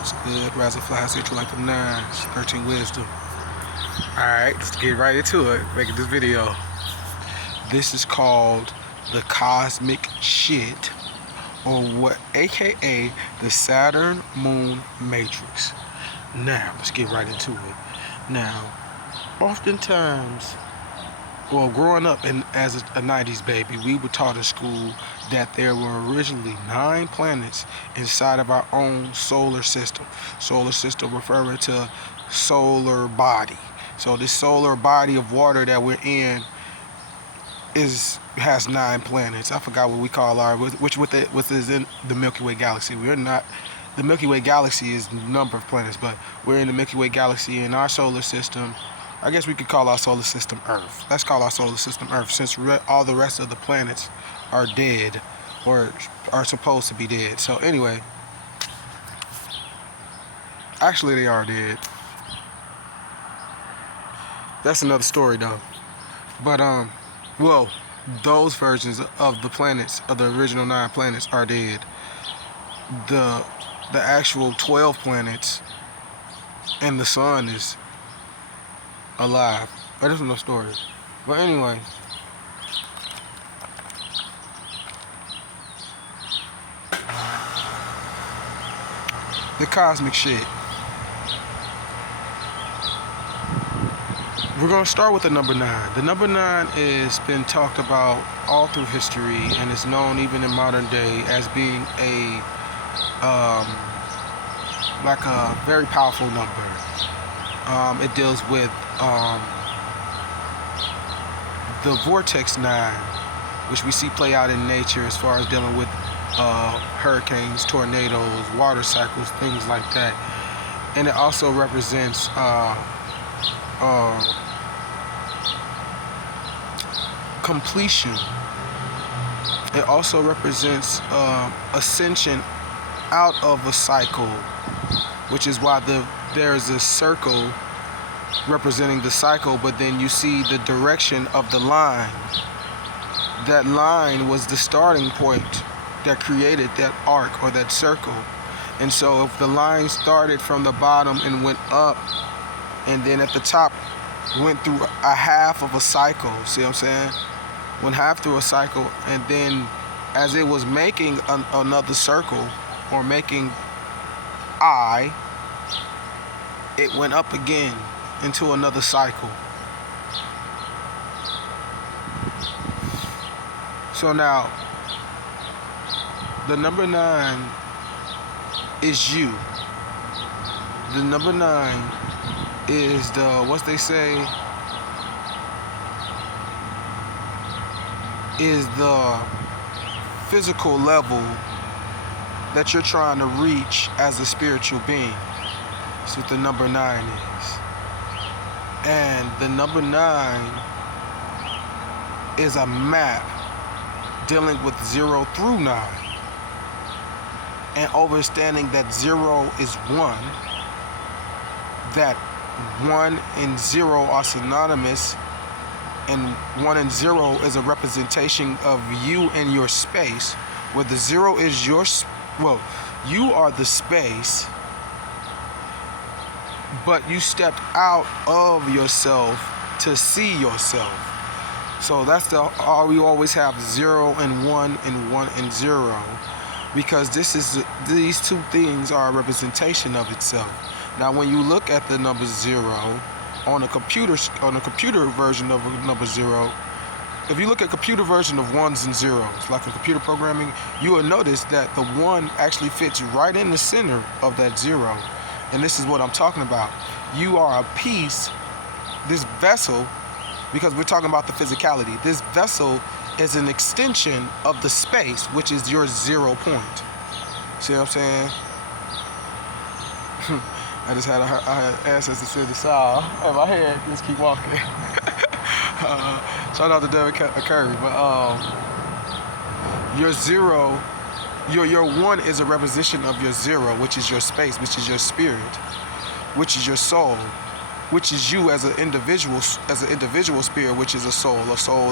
It's good. Rise and fly, say true like the 9's. 13 wisdom. Alright, let's get right into it. Making this video. This is called the cosmic shit, or what, aka the Saturn Moon Matrix. Now, let's get right into it. Now, oftentimes, well, growing up as a 90's baby, we were taught in school that there were originally 9 planets inside of our own solar system. Solar system referring to solar body. So this solar body of water that we're in has 9 planets. I forgot what we call which is in the Milky Way galaxy. We're not. The Milky Way galaxy is the number of planets, but we're in the Milky Way galaxy. In our solar system, I guess we could call our solar system Earth. Let's call our solar system Earth, since all the rest of the planets are dead, or are supposed to be dead. So anyway, actually they are dead. That's another story though. But well, those versions of the planets, of the original 9 planets, are dead. The actual 12 planets and the sun is alive. But that's another story. But anyway, the cosmic shit. We're going to start with the number 9. The number 9 has been talked about all through history, and is known even in modern day as being like a very powerful number. It deals with the vortex 9, which we see play out in nature as far as dealing with hurricanes, tornadoes, water cycles, things like that. And it also represents completion. It also represents ascension out of a cycle, which is why there's a circle representing the cycle, but then you see the direction of the line. That line was the starting point that created that arc or that circle. And so if the line started from the bottom and went up, and then at the top went through a half of a cycle, see what I'm saying? Went half through a cycle, and then as it was making another circle, or making I, it went up again into another cycle. So now, the number 9 is you. The number 9 is what they say is the physical level that you're trying to reach as a spiritual being. That's what the number 9 is. And the number 9 is a map dealing with 0 through 9, and understanding that 0 is 1, that 1 and 0 are synonymous, and 1 and 0 is a representation of you and your space, where the 0 is you are the space, but you stepped out of yourself to see yourself. So that's we always have 0 and 1 and 1 and 0, because these two things are a representation of itself. Now when you look at the number 0 on a computer version of number 0, if you look at computer version of 1s and 0s, like in computer programming, you will notice that the 1 actually fits right in the center of that 0. And this is what I'm talking about. You are a piece, this vessel, because we're talking about the physicality. This vessel is an extension of the space, which is your 0 point. See what I'm saying? I just had ancestors say the sound in my head. Let's keep walking. Shout out to David Curry. But your 0, your 1 is a representation of your 0, which is your space, which is your spirit, which is your soul, which is you as an individual spirit, which is a soul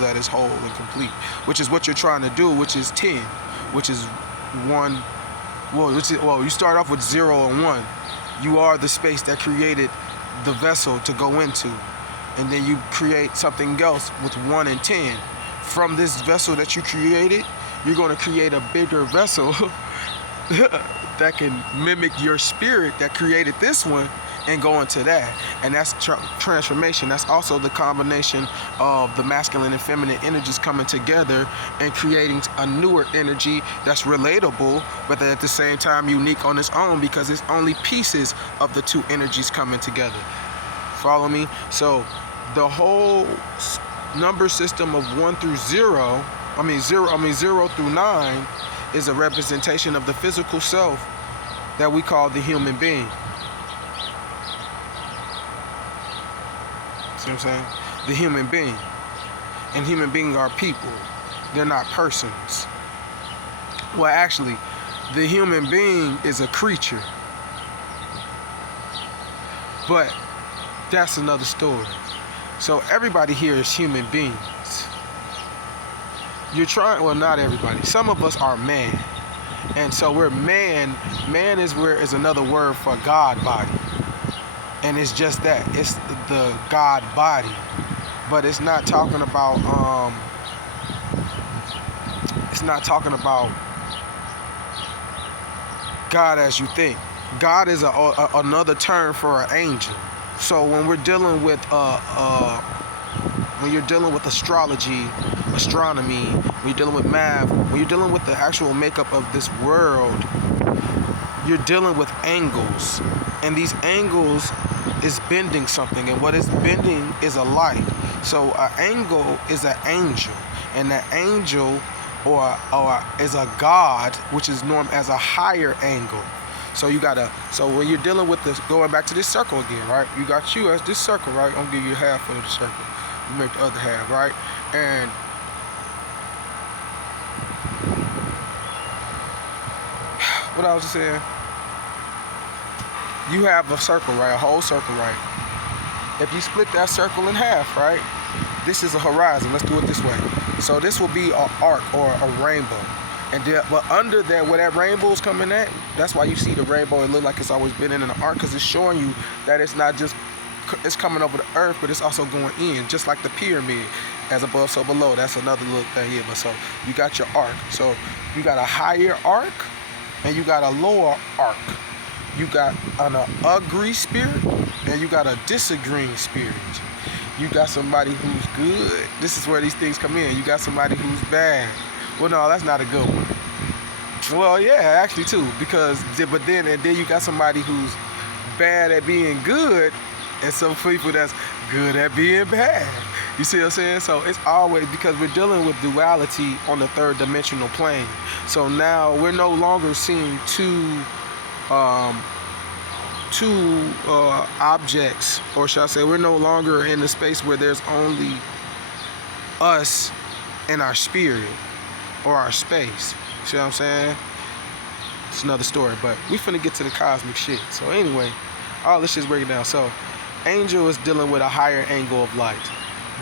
that is whole and complete, which is what you're trying to do, which is 10, which is 1 you start off with 0 and 1. You are the space that created the vessel to go into, and then you create something else with 1 and 10. From this vessel that you created, you're going to create a bigger vessel that can mimic your spirit that created this one and go into that. And that's transformation. That's also the combination of the masculine and feminine energies coming together and creating a newer energy that's relatable, but at the same time unique on its own, because it's only pieces of the two energies coming together. Follow me? So the whole number system of 1 through 0, 0 through 9 is a representation of the physical self that we call the human being. See what I'm saying? The human being. And human beings are people. They're not persons. Well, actually, the human being is a creature. But that's another story. So everybody here is human beings. Well, not everybody. Some of us are man. And so we're man. Man is another word for God body. And it's just that. It's the God body. But it's not talking about God as you think. God is another term for an angel. So when we're dealing with when you're dealing with astrology, astronomy, when you're dealing with math, when you're dealing with the actual makeup of this world, you're dealing with angles. And these angles is bending something, and what is bending is a light. So an angle is an angel, and an angel or is a God, which is normed as a higher angle. So so when you're dealing with this, going back to this circle again, right? You got you as this circle, right? I'm gonna give you half of the circle. You make the other half, right? And what I was just saying, you have a circle, right? A whole circle, right? If you split that circle in half, right? This is a horizon. Let's do it this way. So this will be an arc or a rainbow. And but under that, where that rainbow is coming at, that's why you see the rainbow. It looks like it's always been in an arc, because it's showing you that it's not just it's coming over the earth, but it's also going in, just like the pyramid, as above, so below. That's another little thing here. But so you got your arc. So you got a higher arc, and you got a lower arc. You got an agree spirit, and you got a disagreeing spirit. You got somebody who's good. This is where these things come in. You got somebody who's bad. Well, no, that's not a good one. Well, yeah, actually too, but then you got somebody who's bad at being good, and some people that's good at being bad. You see what I'm saying? So it's always, because we're dealing with duality on the third dimensional plane. So now we're no longer seeing two objects, or should I say, we're no longer in the space where there's only us and our spirit or our space. See what I'm saying? It's another story, but we finna get to the cosmic shit. So anyway, all this shit's breaking down. So angel is dealing with a higher angle of light.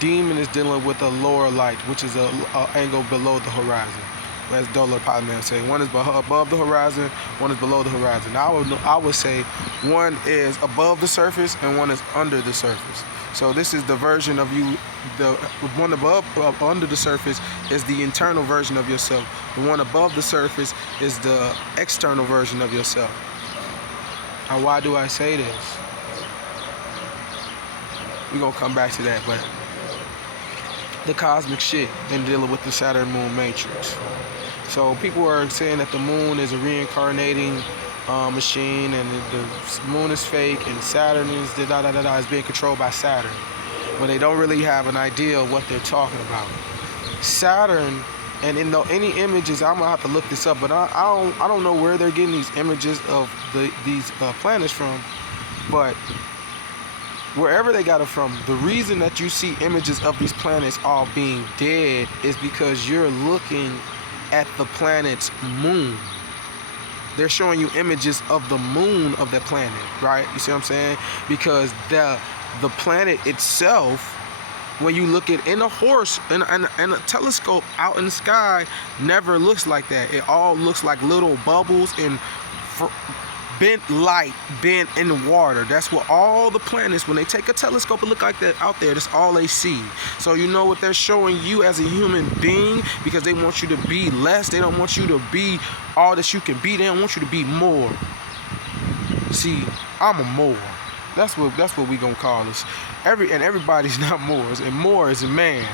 Demon is dealing with a lower light, which is a angle below the horizon. As Dola Podman say, one is above the horizon, one is below the horizon. Now I would say one is above the surface and one is under the surface. So this is the version of you. The one under the surface is the internal version of yourself. The one above the surface is the external version of yourself. Now, why do I say this? We're gonna come back to that, but the cosmic shit and dealing with the Saturn Moon matrix. So people are saying that the moon is a reincarnating machine, and the moon is fake, and Saturn is is being controlled by Saturn, but they don't really have an idea of what they're talking about. Saturn, and in any images, I'm gonna have to look this up, but I don't know where they're getting these images of these planets from, but wherever they got it from, the reason that you see images of these planets all being dead is because you're looking at the planet's moon. They're showing you images of the moon of that planet, right? You see what I'm saying? Because the planet itself when you look at in a horse in a telescope out in the sky, never looks like that. It all looks like little bubbles and bent light bent in the water. That's what all the planets, when they take a telescope and look like that out there, that's all they see. So you know what they're showing you as a human being, because they want you to be less. They don't want you to be all that you can be. They don't want you to be more. See, I'm a more. That's what we gonna call us. Everybody's not Moors, and Moor is a man.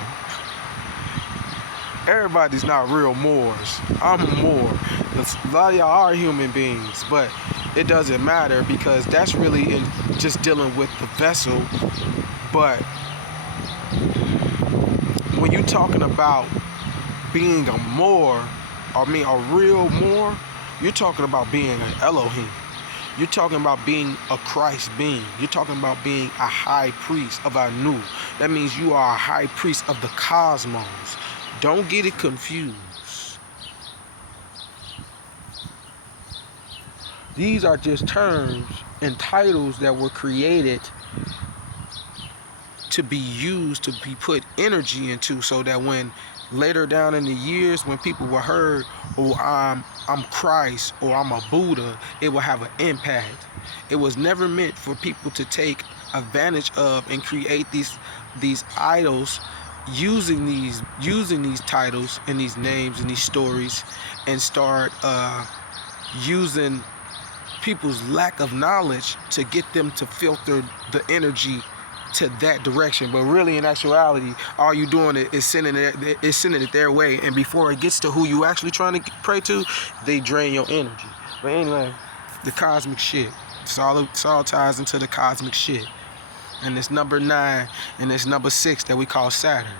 Everybody's not real Moors. I'm a Moor. A lot of y'all are human beings, but it doesn't matter, because that's really just dealing with the vessel. But when you're talking about being a Moor, a real Moor, you're talking about being an Elohim. You're talking about being a Christ being. You're talking about being a high priest of Anu. That means you are a high priest of the cosmos. Don't get it confused. These are just terms and titles that were created to be used, to be put energy into, so that when later down in the years, when people were heard, oh, I'm Christ, or I'm a Buddha, it will have an impact. It was never meant for people to take advantage of and create these idols, using these titles and these names and these stories, and start using people's lack of knowledge to get them to filter the energy to that direction. But really, in actuality, all you doing is sending it their way, and before it gets to who you actually trying to pray to, they drain your energy. But anyway, the cosmic shit. It all ties into the cosmic shit. And it's number 9 and it's number 6 that we call Saturn.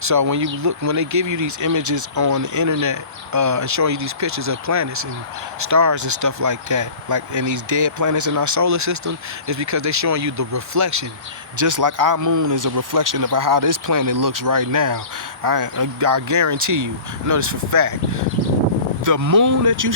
So when they give you these images on the internet and showing you these pictures of planets and stars and stuff like that, like in these dead planets in our solar system, it's because they're showing you the reflection. Just like our moon is a reflection of how this planet looks right now. I guarantee you, I know this for a fact. The moon that you